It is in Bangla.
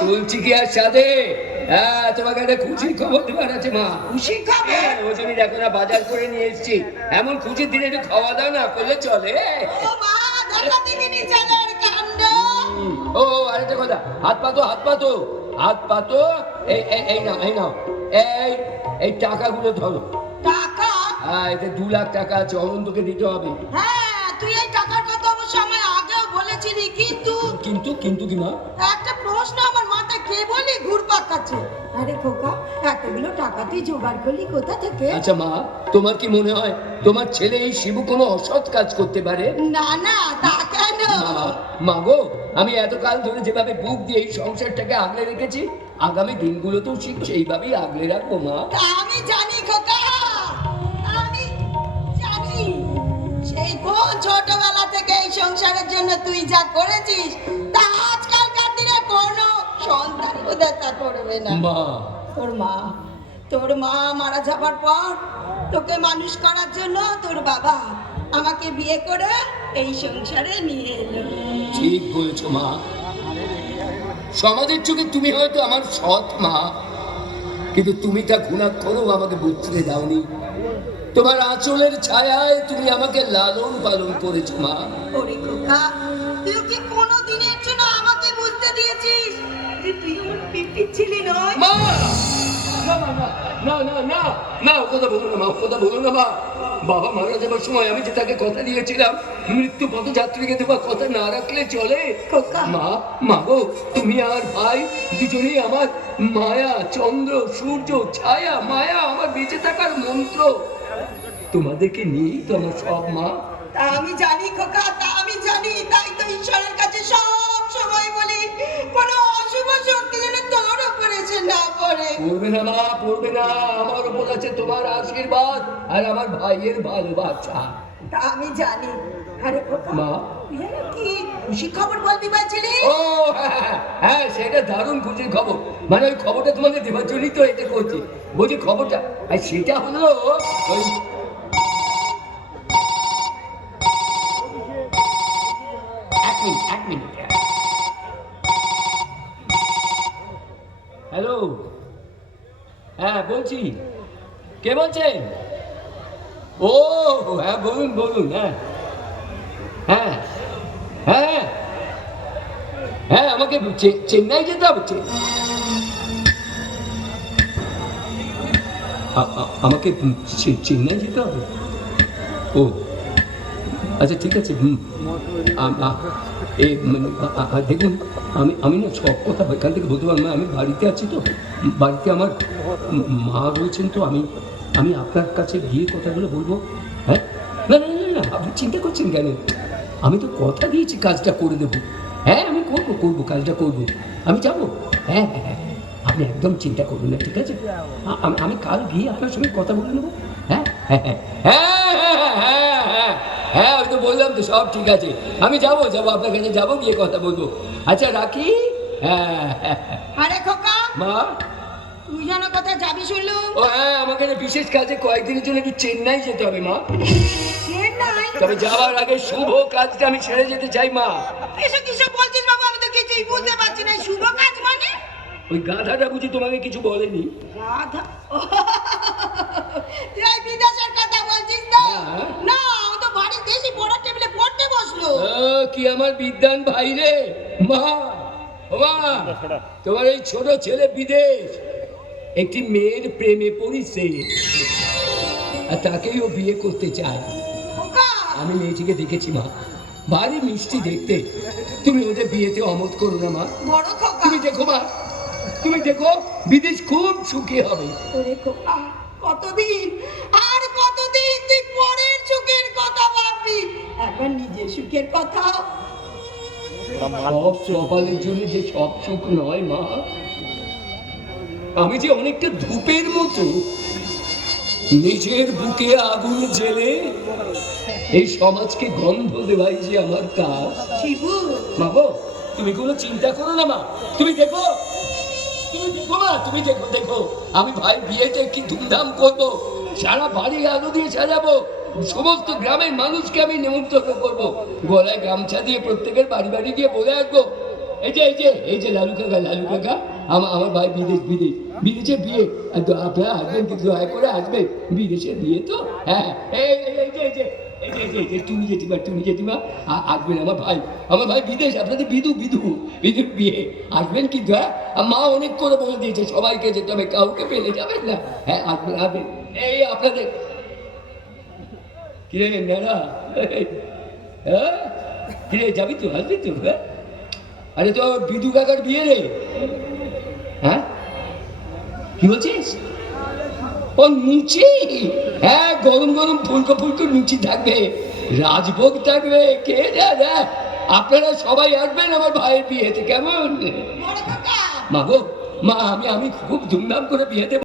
তুলছি কি আর সাথে হ্যাঁ তোমাকে একটা খুশির খবর দেবার আছে মা। খুশি খবর? হ্যাঁ, ওই জন্য দেখো না বাজার করে নিয়ে এসেছি। এমন খুশির দিনে একটু খাওয়া দাওয়া না করলে চলে। ও মা দেখা দিবি চালের কাণ্ড। ও আরেকটা কথা। হাত পাতো হাত পাতো হাত পাতো এই নাও এই নাও। এই এই টাকাগুলো ধরো। টাকা? হ্যাঁ এতে দু লাখ টাকা আছে অনন্তকে দিতে হবে। হ্যাঁ তুই এই টাকার কথা অবশ্য কিন্তু কিন্তু কিন্তু কি মা? একটা প্রশ্ন আমার মাথায় কে বলি ঘুরপাক খাচ্ছে। আরে খোকা এতগুলো টাকা তুই জোগাড় করলি কোথা থেকে? আচ্ছা মা তোমার কি মনে হয় তোমার ছেলে এই শিবু কোনো অসৎ কাজ করতে পারে? না না তা কেন? মা গো আমি এতকাল ধরে যেভাবে বুক দিয়ে এই সংসারটাকে আগলে রেখেছি আগামী দিনগুলোতেও ঠিক সেইভাবেই আগলে রাখব মা। তা আমি জানি খোকা সংসারের জন্য তুই যা করেছিস তা আজকালকার দিনে কোনো সন্তান বোধহয় তা করবে না। তোর মা তোর মা মারা যাবার পর তোকে মানুষ করার জন্য তোর বাবা আমাকে বিয়ে করে এই সংসারে নিয়ে এলো। ঠিক বলেছ মা। সমাজের চোখে তুমি হয়তো আমার সৎ মা কিন্তু তুমি তা করো আমাকে বুঝতে দাওনি। তোমার আঁচলের ছায়ায় তুমি আমাকে লালন পালন করেছ মা। ওরে খোকা তুই কি কোনো দিনের জন্য আমাকে বুঝতে দিয়েছিস যে তুই আমার পিপি ছিলি নয়? মা! না না না না না না কথা বলো না মা কথা বলো না মা। বাবা মারা যাবার সময় আমি যে তাকে কথা দিয়েছিলাম মৃত্যু দেওয়া কথা না রাখলে চলে। মা মা গো তুমি আর ভাই দুজনেই আমার মায়া চন্দ্র সূর্য ছায়া মায়া আমার বেঁচে থাকার মন্ত্র। তোমাদেরকে নিয়েই তো আমার সব মা। তা আমি জানি খোকা তা আমি জানি তাই তো ঈশ্বরের কাছে সব পড়বে না মা পড়বে না। আমার উপর আছে তোমার আশীর্বাদ আর আমার ভাইয়ের ভালোবাসা। তা আমি জানি। আরে মা? কি? খুশি খবর বলবি বলছিলি ও হ্যাঁ, হ্যাঁ, হ্যাঁ। সেটা দারুণ খুশির খবর। মানে ওই খবরটা তোমাকে দেওয়ার জন্যই তো এটা করছি। বলছি খবরটা আর সেটা হলো ওই এক মিনিট এক মিনিট। হ্যালো? হ্যাঁ বলছি। কে বলছেন? ও হ্যাঁ বলুন বলুন হ্যাঁ। হ্যাঁ হ্যাঁ। হ্যাঁ আমাকে চেন্নাই যেতে হবে আমাকে চেন্নাই যেতে হবে? ও। আচ্ছা ঠিক আছে, হুম। আ- মানে দেখুন, আমি আমি না সব কথা এখান থেকে বলতে পারব না। আমি বাড়িতে আছি তো, বাড়িতে আমার মা রয়েছেন তো, আমি আমি আপনার কাছে গিয়ে কথাগুলো বলব হ্যাঁ? না না না না, আপনি চিন্তা করছেন কেন? আমি তো কথা দিয়েছি, কাজটা করে দেবো। হ্যাঁ আমি করব করব, কাজটা করব। আমি যাব? হ্যাঁ হ্যাঁ হ্যাঁ আপনি একদম চিন্তা করবেন না, ঠিক আছে? আমি- কাল গিয়ে আপনার সঙ্গে কথা বলে নেব। হ্যাঁ হ্যাঁ হ্যাঁ হ্যাঁ হ্যাঁ হ্যাঁ। হ্যাঁ ওই তো বললাম তো সব ঠিক আছে। আমি যাব যাব আপনার কাছে যাব গিয়ে কথা বলব। আচ্ছা রাখি? হ্যাঁ। হ্যাঁ হ্যাঁ। আরে খোকা মা? তুই যেন কোথায় যাবি শুনলুম ও হ্যাঁ আমাকে না বিশেষ কাজে কয়েকদিনের জন্য একটু চেন্নাই যেতে হবে মা। চেন্নাই? তবে যাওয়ার আগে শুভ কাজটা আমি সেরে যেতে চাই মা। এসব কিসব বলছিস বাবু? আমি তো কিছুই বুঝতে পারছি না। শুভ কাজ মানে? ওই গাধাটা বুঝি তোমাকে কিছু বলেনি? রাধা তুই বিদেশের কথা বলছিস তো। না পড়ার টেবিলে পড়তে বসল। কি আমার বিদ্যান ভাই রে? মা মা তোমার এই ছোট ছেলে বিদেশ। একটি মেয়ের প্রেমে পড়িছে। আর তাকেই ও বিয়ে করতে চায়। আমি মেয়েটিকে দেখেছি মা। ভারী মিষ্টি দেখতে। তুমি ওদের বিয়েতে অমত করো না মা। বড় তুমি দেখো মা। তুমি দেখো বিদেশ খুব সুখী হবে। কতদিন? সুখের কথা। সব কপালের জন্য যে সব সুখ নয় মা। আমি যে অনেকটা ধূপের মতো নিজের বুকে আগুন জেলে এই সমাজকে গন্ধ দেওয়াই যে আমার কাজ। মা তুমি কোনো চিন্তা করো না মা। তুমি দেখো। তুমি দেখো মা। তুমি দেখো দেখো। আমি ভাই বিয়েতে কি ধুমধাম করব? সারা বাড়ি আলো দিয়ে সাজাবো। সমস্ত গ্রামের মানুষকে আমি নিমন্ত্রণ করব। গলায় গামছা দিয়ে প্রত্যেকের বাড়ি বাড়ি গিয়ে বলে আসব। এই যে এই যে এই যে লালু কাকা লালু কাকা আমার আমার ভাই বিদেশ বিদেশ। বিদেশে বিয়ে। আপনারা আসবেন কিন্তু দয়া করে আসবেন। বিদেশে বিয়ে তো? হ্যাঁ এই এই এই যে এই যে তুমি জেঠিমা তুমি জেঠিমা। আসবেন আমার ভাই। আমার ভাই বিদেশ, আপনাদের বিদু বিদু বিদুর বিয়ে। আসবেন কিন্তু হ্যাঁ মা অনেক করে বলে দিয়েছে, সবাইকে যেতে হবে, কাউকে পেলে যাবেন না। হ্যাঁ আসবেন আসবেন। এই আপনাদের কিরে নেড়া হ্যাঁ? কিরে যাবি তো আসবি তো হ্যাঁ? আরে তো বিদু কাকার বিয়ে রে। হ্যাঁ? কি বলছিস? ও লুচি হ্যাঁ গরম গরম ফুলকো ফুলকো লুচি থাকবে। রাজভোগ থাকবে। কে জানে? আপনারা সবাই আসবেন আমার ভাইয়ের বিয়েতে কেমন? মা গো মা আমি আমি খুব ধুমধাম করে বিয়ে দেবো।